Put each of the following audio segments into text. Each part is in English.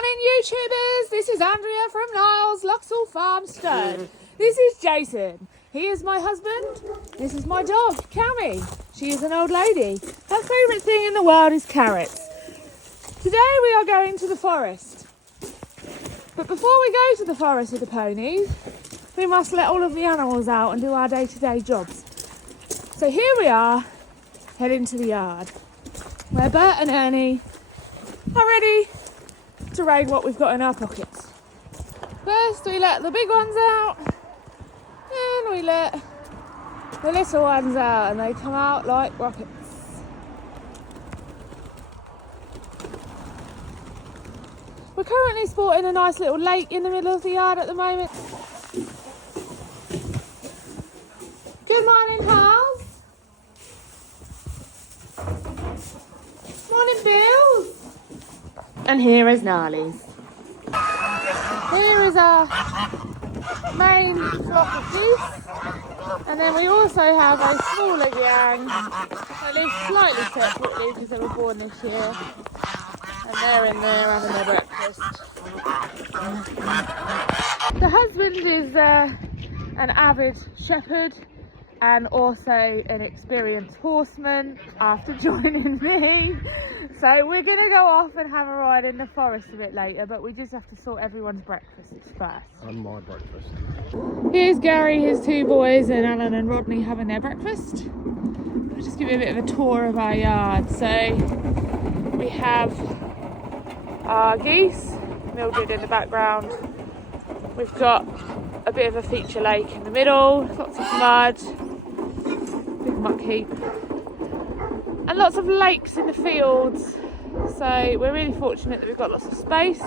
morning, YouTubers. This is Andrea from Niles, Lucksall Farm Stud. This is Jason. He is my husband. This is my dog, Cammy. She is an old lady. Her favourite thing in the world is carrots. Today we are going to the forest. But before we go to the forest with the ponies, we must let all of the animals out and do our day-to-day jobs. So here we are, heading to the yard, where Bert and Ernie are ready to raid what we've got in our pockets. First we let the big ones out, then we let the little ones out, and they come out like rockets. We're currently spotting a nice little lake in the middle of the yard at the moment. Good morning, Hals. Morning, Bills. And here is Gnarly's. Here is our main flock of geese, and then we also have a smaller gang that live slightly separately because they were born this year, and they're in there having their breakfast. The husband is an avid shepherd and also an experienced horseman after joining me. So we're going to go off and have a ride in the forest a bit later, but we just have to sort everyone's breakfast first. And my breakfast. Here's Gary, his two boys, and Alan and Rodney having their breakfast. I'll just give you a bit of a tour of our yard. So we have our geese, Mildred in the background. We've got a bit of a feature lake in the middle, lots of mud, big muck heap, and lots of lakes in the fields. So we're really fortunate that we've got lots of space.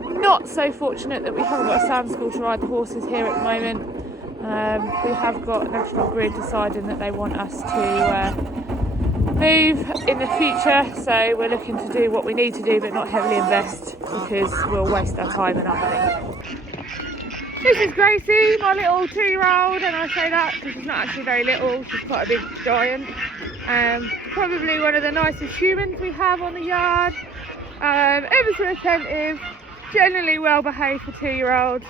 Not so fortunate that we haven't got a sand school to ride the horses here at the moment. We have got National Grid deciding that they want us to move in the future, so we're looking to do what we need to do but not heavily invest, because we'll waste our time and our money. This is Gracie, my little 2-year-old, and I say that because she's not actually very little, she's quite a big giant. Probably one of the nicest humans we have on the yard. Ever so attentive, generally well behaved for 2-year-olds.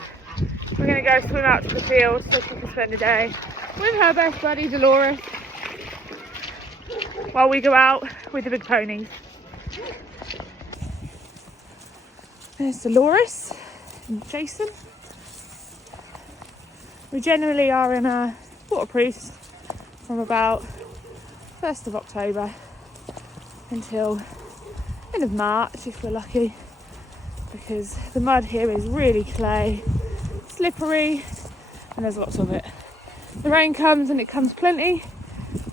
We're going to go swim out to the field so she can spend the day with her best buddy Dolores while we go out with the big ponies. There's Dolores and Jason. We generally are in a waterproofs from about 1st of October until end of March if we're lucky, because the mud here is really clay, slippery, and there's lots of it. The rain comes and it comes plenty,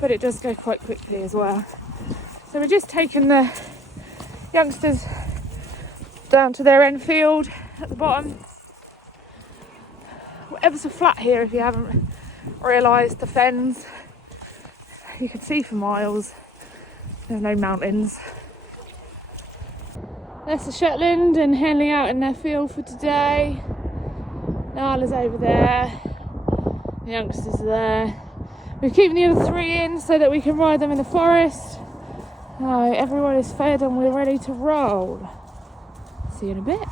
but it does go quite quickly as well. So we're just taking the youngsters down to their end field at the bottom. Ever so flat here if you haven't realised. The fens you can see for miles. There's no mountains. That's the Shetland and Henley out in their field for today. Nala's over there. The youngsters are there. We're keeping the other 3 in so that we can ride them in the forest. Everyone is fed and we're ready to roll. See you in a bit.